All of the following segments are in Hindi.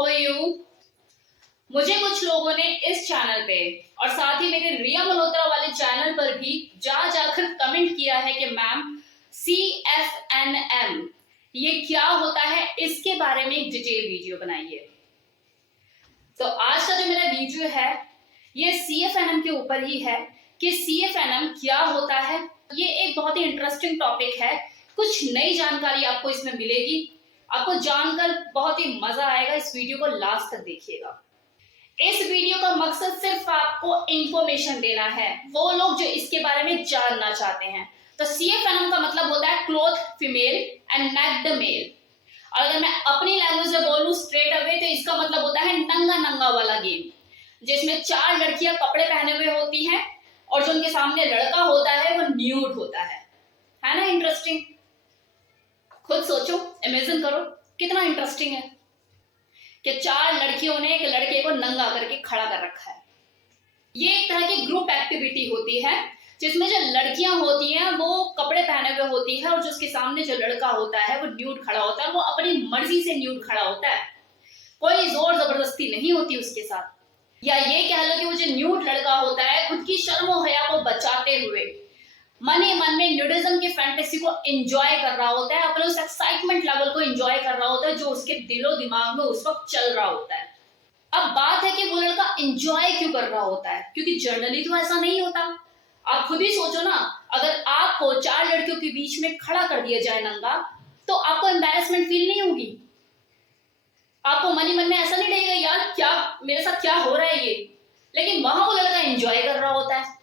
How are you. मुझे कुछ लोगों ने इस चैनल पे और साथ ही मेरे रिया मल्होत्रा वाले चैनल पर भी जाकर कमेंट किया है कि मैम CFNM ये क्या होता है, इसके बारे में एक डिटेल वीडियो बनाइए। तो आज का जो मेरा वीडियो है ये CFNM के ऊपर ही है कि CFNM क्या होता है। ये एक बहुत ही इंटरेस्टिंग टॉपिक है, कुछ नई जानकारी आपको इसमें मिलेगी, आपको जानकर बहुत ही मजा आएगा। इस वीडियो को लास्ट तक देखिएगा। इस वीडियो का मकसद सिर्फ आपको इंफॉर्मेशन देना है, वो लोग जो इसके बारे में जानना चाहते हैं। तो CFNM का मतलब होता है cloth female and neck the male. और अगर मैं अपनी लैंग्वेज में बोलूं स्ट्रेट अवे तो इसका मतलब होता है नंगा नंगा वाला गेम, जिसमें 4 लड़कियां कपड़े पहने हुए होती हैं और जो उनके सामने लड़का होता है वो न्यूड होता है ना। इंटरेस्टिंग, खुद सोचो, इमेजिन करो कितना इंटरेस्टिंग है कि 4 लड़कियों ने एक लड़के को नंगा करके खड़ा कर रखा है। ये एक तरह की ग्रुप एक्टिविटी होती है जिसमें जो लड़कियां होती हैं वो कपड़े पहने हुए होती है और जो उसके सामने जो लड़का होता है वो न्यूड खड़ा होता है। वो अपनी मर्जी से न्यूड खड़ा होता है, कोई जोर जबरदस्ती नहीं होती उसके साथ। या ये कह लो कि वो जो न्यूड लड़का होता है खुद की शर्म हया को बचाते हुए मन ही मन में न्यूडिज्म की फैंटेसी को एंजॉय कर रहा होता है, अपने उस एक्साइटमेंट लेवल को एंजॉय कर रहा होता है जो उसके दिलो दिमाग में उस वक्त चल रहा होता है। अब बात है कि वो लड़का एंजॉय क्यों कर रहा होता है, क्योंकि जनरली तो ऐसा नहीं होता। आप खुद ही सोचो ना, अगर आपको 4 लड़कियों के बीच में खड़ा कर दिया जाए नंगा तो आपको एम्बैरेसमेंट फील नहीं होगी? आपको मन ही मन में ऐसा नहीं लगेगा यार क्या मेरे साथ क्या हो रहा है ये? लेकिन वहां वो लड़का एंजॉय कर रहा होता है,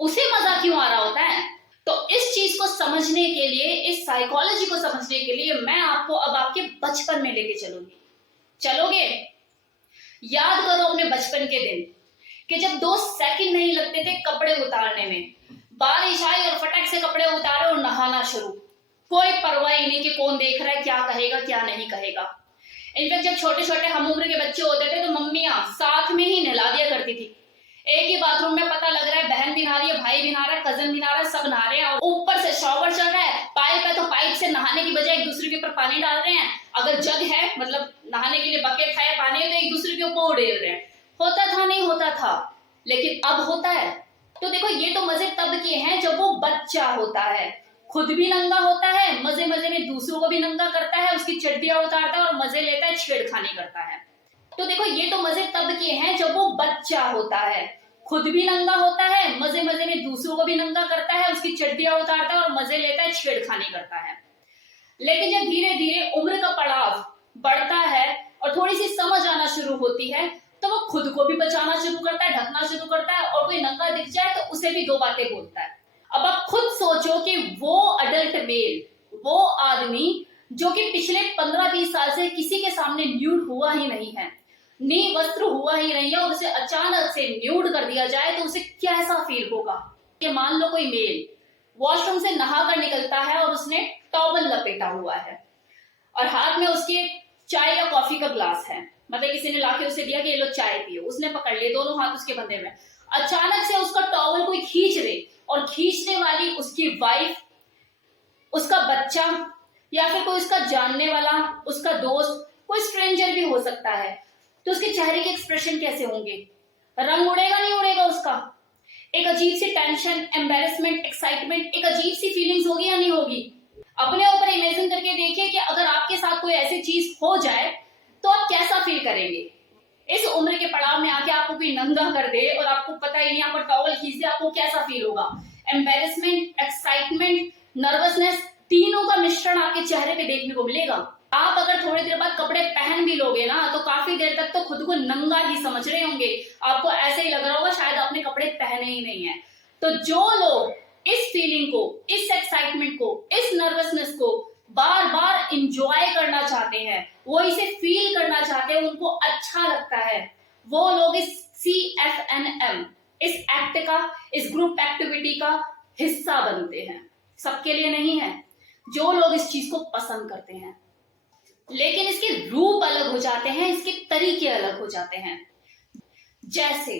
उसे मजा क्यों आ रहा होता है? तो इस चीज को समझने के लिए, इस साइकोलॉजी को समझने के लिए मैं आपको अब आपके बचपन में लेके चलूंगी। चलोगे? याद करो अपने बचपन के दिन कि जब 2 सेकंड नहीं लगते थे कपड़े उतारने में, बारिश आई और फटक से कपड़े उतारे और नहाना शुरू, कोई परवाह ही नहीं कि कौन देख रहा है, क्या कहेगा क्या नहीं कहेगा। इनफैक्ट जब छोटे छोटे हम उम्र के बच्चे होते थे तो मम्मियां साथ में ही नहला दिया करती थी। एक ही बाथरूम में पता लग रहा है बहन भी नहा रही है, भाई भी नहा रहा है, कजन भी नहा रहा है, सब नहा रहे हैं और ऊपर से शॉवर चल रहा है, पाइप है तो पाइप से नहाने की बजाय एक दूसरे के ऊपर पानी डाल रहे हैं। अगर जग है, मतलब नहाने के लिए बकेट है, पानी है, तो एक दूसरे के ऊपर उड़ेल रहे हैं। होता था नहीं होता था, लेकिन अब होता है। तो देखो ये तो मजे तब के हैं जब वो बच्चा होता है, खुद भी नंगा होता है, मजे मजे में दूसरों को भी नंगा करता है, उसकी चड्डियां उतारता है और मजे लेता है, छेड़खानी करता है। तो देखो ये तो मजे तब के हैं जब वो बच्चा होता है, खुद भी नंगा होता है, मजे मजे में दूसरों को भी नंगा करता है, उसकी चड्डियां उतारता है और मजे लेता है, छेड़खानी करता है। लेकिन जब धीरे धीरे उम्र का पड़ाव बढ़ता है और थोड़ी सी समझ आना शुरू होती है तो वो खुद को भी बचाना शुरू करता है, ढकना शुरू करता है और कोई नंगा दिख जाए तो उसे भी 2 बातें बोलता है। अब आप खुद सोचो कि वो अडल्ट मेल, वो आदमी जो कि पिछले 15-20 साल से किसी के सामने न्यूड हुआ ही नहीं है, नी वस्त्र हुआ ही नहीं है, और उसे अचानक से न्यूड कर दिया जाए तो उसे कैसा फील होगा? कि मान लो कोई मेल वॉशरूम से नहाकर निकलता है और उसने टॉवल लपेटा हुआ है और हाथ में उसके चाय या कॉफी का ग्लास है, मतलब किसी ने लाके उसे दिया कि ये लो चाय पियो, उसने पकड़ लिए, दोनों हाथ उसके बंधे में। अचानक से उसका टॉवल कोई खींच ले और खींचने वाली उसकी वाइफ, उसका बच्चा या फिर कोई उसका जानने वाला, उसका दोस्त, कोई स्ट्रेंजर भी हो सकता है, तो उसके चेहरे के एक्सप्रेशन कैसे होंगे? रंग उड़ेगा नहीं उड़ेगा उसका? एक अजीब सी टेंशन, एम्बैरेसमेंट, एक्साइटमेंट, एक अजीब सी फीलिंग्स होगी या नहीं होगी? अपने ऊपर इमेजिन करके देखिए कि अगर आपके साथ कोई ऐसी चीज हो जाए तो आप कैसा फील करेंगे? इस उम्र के पड़ाव में आके आपको कोई नंगा कर दे और आपको पता ही नहीं, आपको टॉवल खींच दे, आपको कैसा फील होगा? एम्बैरेसमेंट, एक्साइटमेंट, नर्वसनेस, तीनों का मिश्रण आपके चेहरे पे देखने को मिलेगा। आप अगर थोड़ी देर बाद कपड़े पहन भी लोगे ना तो काफी देर तक तो खुद को नंगा ही समझ रहे होंगे, आपको ऐसे ही लग रहा होगा शायद आपने कपड़े पहने ही नहीं है। तो जो लोग इस फीलिंग को, इस एक्साइटमेंट को, इस नर्वसनेस को बार बार इंजॉय करना चाहते हैं, वो इसे फील करना चाहते हैं, उनको अच्छा लगता है, वो लोग इस CFNM, इस एक्ट का, इस ग्रुप एक्टिविटी का हिस्सा बनते हैं। सबके लिए नहीं है, जो लोग इस चीज को पसंद करते हैं। लेकिन इसके रूप अलग हो जाते हैं, इसके तरीके अलग हो जाते हैं। जैसे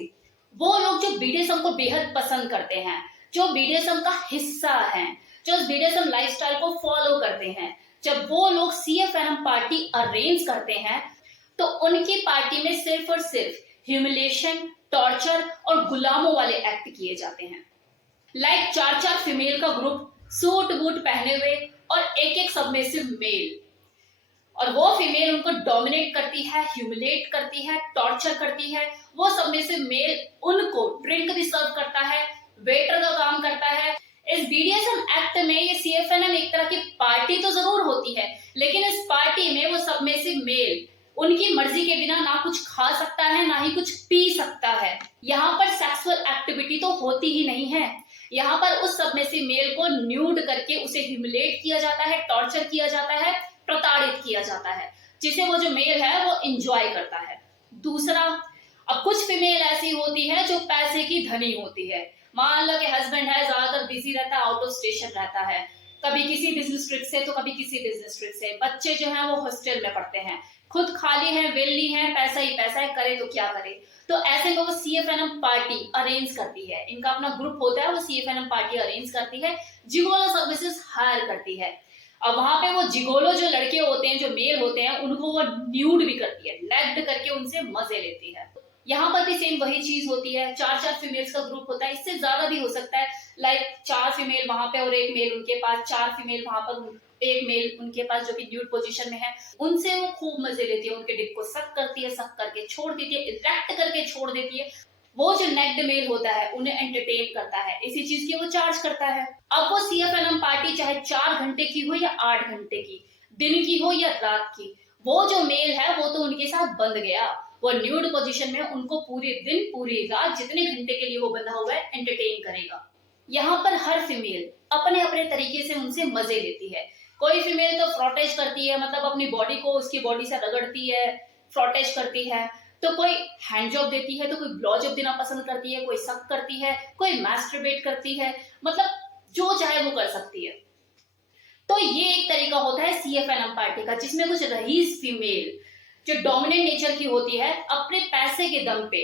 वो लोग जो BDSM को बेहद पसंद करते हैं, जो BDSM का हिस्सा हैं, जो BDSM लाइफस्टाइल को फॉलो करते हैं, जब वो लोग CFNM पार्टी अरेंज करते हैं तो उनकी पार्टी में सिर्फ और सिर्फ ह्यूमिलिएशन, टॉर्चर और गुलामों वाले एक्ट किए जाते हैं। लाइक 4-4 फीमेल का ग्रुप सूट बूट पहने हुए और एक सबमिसिव मेल, और वो फीमेल उनको डोमिनेट करती है, ह्यूमिलेट करती है, टॉर्चर करती है। वो सबमिसिव मेल उनको ड्रिंक भी सर्व करता है, वेटर का काम करता है। इस BDSM एक्ट में ये CFNM एक तरह की पार्टी तो जरूर होती है, लेकिन इस पार्टी में वो सबमिसिव मेल उनकी मर्जी के बिना ना कुछ खा सकता है ना ही कुछ पी सकता है। यहाँ पर सेक्सुअल एक्टिविटी तो होती ही नहीं है। यहाँ पर उस सबमिसिव मेल को न्यूड करके उसे ह्यूमिलेट किया जाता है, टॉर्चर किया जाता है, प्रताड़ित किया जाता है, जिसे वो जो मेल है वो एंजॉय करता है। दूसरा, अब कुछ फीमेल ऐसी होती है जो पैसे की धनी होती है। मान लो कि हस्बैंड है, ज्यादातर बिजी रहता है, आउट ऑफ स्टेशन रहता है, कभी किसी बिजनेस ट्रिप से तो कभी किसी बिजनेस ट्रिप से, बच्चे जो हैं वो हॉस्टल में पढ़ते हैं, खुद खाली है, वेली है, पैसा ही पैसा है, करे तो क्या करे। तो ऐसे लोग CFNM पार्टी अरेंज करती है, इनका अपना ग्रुप होता है, वो CFNM पार्टी अरेंज करती है, जिगोलो सर्विसेज हायर करती है। अब वहां पे वो जिगोलो जो लड़के होते हैं, जो मेल होते हैं, उनको वो न्यूड भी करती है, नेक्ड करके उनसे मजे लेती है। यहाँ पर भी सेम वही चीज होती है। 4-4 फीमेल्स का ग्रुप होता है, इससे ज्यादा भी हो सकता है। लाइक 4 फीमेल वहां पे और 1 मेल उनके पास, 4 फीमेल वहां पर, 1 मेल उनके पास जो कि न्यूड पोजीशन में है, उनसे वो खूब मजे लेती है, उनके डिप को सक करती है, सक करके छोड़ देती है, इरेक्ट करके छोड़ देती है। वो जो नेक्ड मेल होता है उन्हें एंटरटेन करता है, इसी चीज की वो चार्ज करता है। अब वो CFNM पार्टी चाहे 4 घंटे की हो या 8 घंटे की, दिन की हो या रात की, वो जो मेल है वो तो उनके साथ बंध गया। वो न्यूड पोजीशन में उनको पूरे दिन पूरी रात जितने घंटे के लिए वो बंधा हुआ है एंटरटेन करेगा। यहाँ पर हर फीमेल अपने अपने तरीके से उनसे मजे लेती है। कोई फीमेल तो फ्रॉटेज करती है, मतलब अपनी बॉडी को उसकी बॉडी से रगड़ती है, फ्रॉटेज करती है। तो कोई हैंड जॉब देती है, तो कोई ब्लो जॉब देना पसंद करती है, कोई सक करती है, कोई मैस्टरबेट करती है, मतलब जो चाहे वो कर सकती है। तो ये एक तरीका होता है CFNM पार्टी का, जिसमें कुछ रईस फीमेल जो डोमिनेंट नेचर की होती है, अपने पैसे के दम पे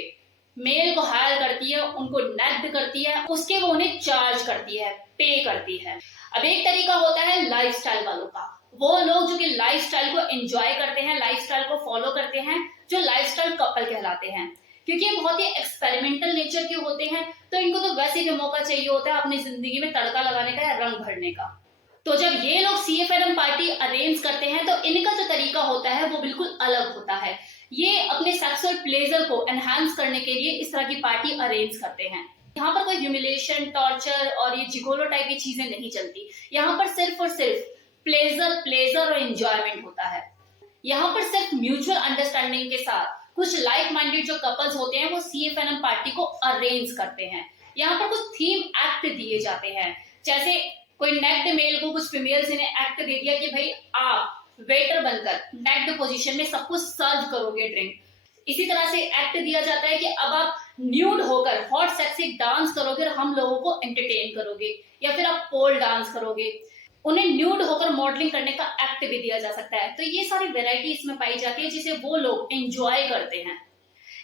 मेल को हायर करती है, उनको नेक्ड करती है, उसके वो उन्हें चार्ज करती है, पे करती है। अब एक तरीका होता है लाइफस्टाइल वालों का, वो लोग जो कि लाइफस्टाइल को एंजॉय करते हैं, लाइफस्टाइल को फॉलो करते हैं, जो लाइफस्टाइल कपल कहलाते हैं। क्योंकि ये बहुत ही एक्सपेरिमेंटल नेचर के होते हैं, तो इनको तो वैसे भी मौका चाहिए होता है अपनी जिंदगी में तड़का लगाने का या रंग भरने का। तो जब ये लोग CFNM पार्टी अरेंज करते हैं तो इनका जो तरीका होता है वो बिल्कुल अलग होता है। ये अपने सेक्सुअल प्लेजर को एनहांस करने के लिए इस तरह की पार्टी अरेंज करते हैं। यहाँ पर कोई ह्यूमिलेशन, टॉर्चर और ये जिगोलो टाइप की चीजें नहीं चलती। यहाँ पर सिर्फ और सिर्फ प्लेजर और एंजॉयमेंट होता है। यहाँ पर सिर्फ म्यूचुअल अंडरस्टैंडिंग के साथ कुछ लाइक माइंडेड जो कपल्स होते हैं वो CFNM पार्टी को अरेंज करते हैं। यहाँ पर कुछ थीम एक्ट दिए जाते हैं, जैसे कोई नेक्ड मेल को कुछ फीमेल्स ने एक्ट दे दिया कि भाई आप वेटर बनकर नेक्ड पोजीशन में सबको सर्व करोगे ड्रिंक। इसी तरह से एक्ट दिया जाता है कि अब आप न्यूड होकर हॉट सेक्सी डांस करोगे और हम लोगों को एंटरटेन करोगे, या फिर आप पोल डांस करोगे। उन्हें न्यूड होकर मॉडलिंग करने का एक्ट भी दिया जा सकता है। तो ये सारी वैरायटी इसमें पाई जाती है जिसे वो लोग एंजॉय करते हैं।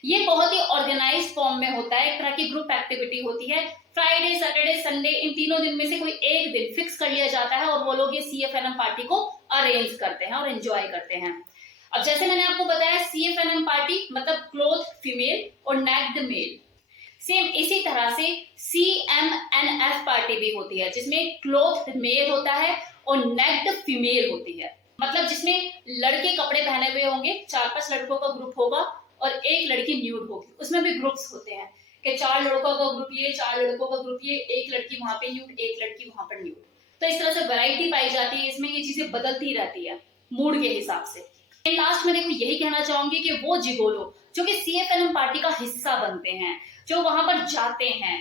ये बहुत ही ऑर्गेनाइज्ड फॉर्म में होता है, एक तरह की ग्रुप एक्टिविटी होती है। फ्राइडे, सैटरडे, संडे, इन तीनों दिन में से कोई एक दिन फिक्स कर लिया जाता है और वो लोग ये CFNM पार्टी को अरेंज करते हैं और एंजॉय करते हैं। अब जैसे मैंने आपको बताया, CFNM पार्टी मतलब क्लोथ फीमेल और नेक्ड मेल। सेम इसी तरह से CMNF पार्टी भी होती है, जिसमें क्लोथ मेल होता है और नेक्ड फीमेल होती है, मतलब जिसमें लड़के कपड़े पहने हुए होंगे, 4-5 लड़कों का ग्रुप होगा और एक लड़की न्यूड होगी। उसमें भी ग्रुप्स होते हैं कि 4 लड़कों का ग्रुप ये, 4 लड़कों का ग्रुप ये, एक लड़की वहां पे न्यूड, एक लड़की वहां पर न्यूड। तो इस तरह से वैरायटी पाई जाती है इसमें, ये चीजें बदलती रहती है मूड के हिसाब से। लास्ट में देखो यही कहना चाहूंगी कि वो जिगोलो जो कि CFNM पार्टी का हिस्सा बनते हैं, जो वहां पर जाते हैं,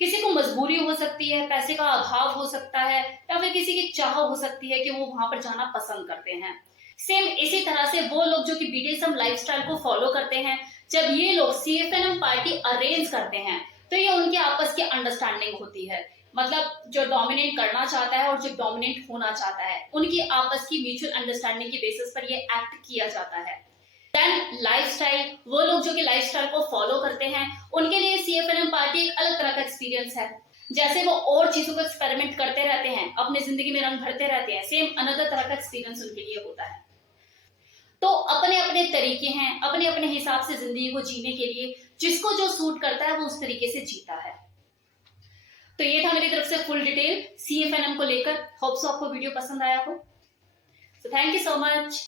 किसी को मजबूरी हो सकती है, पैसे का अभाव हो सकता है, या फिर किसी की चाह हो सकती है कि वो वहां पर जाना पसंद करते हैं। सेम इसी तरह से वो लोग जो कि BDSM लाइफस्टाइल को फॉलो करते हैं, जब ये लोग CFNM पार्टी अरेंज करते हैं तो ये उनके आपस की अंडरस्टैंडिंग होती है। मतलब जो डोमिनेट करना चाहता है और जो डोमिनेट होना चाहता है, उनकी आपस की म्यूचुअल अंडरस्टैंडिंग की बेसिस पर ये एक्ट किया जाता है। देन लाइफस्टाइल, वो लोग जो कि लाइफस्टाइल को फॉलो करते हैं, उनके लिए CFNM पार्टी एक अलग तरह का एक्सपीरियंस है। जैसे वो और चीजों को एक्सपेरिमेंट करते रहते हैं, अपनी जिंदगी में रंग भरते रहते हैं, सेम अनदर तरह का एक्सपीरियंस उनके लिए होता है। तो अपने अपने तरीके हैं, अपने अपने हिसाब से जिंदगी को जीने के लिए जिसको जो सूट करता है वो उस तरीके से जीता है। तो ये था मेरी तरफ से फुल डिटेल CFNM को लेकर। होप सो आपको वीडियो पसंद आया हो। So thank you so much.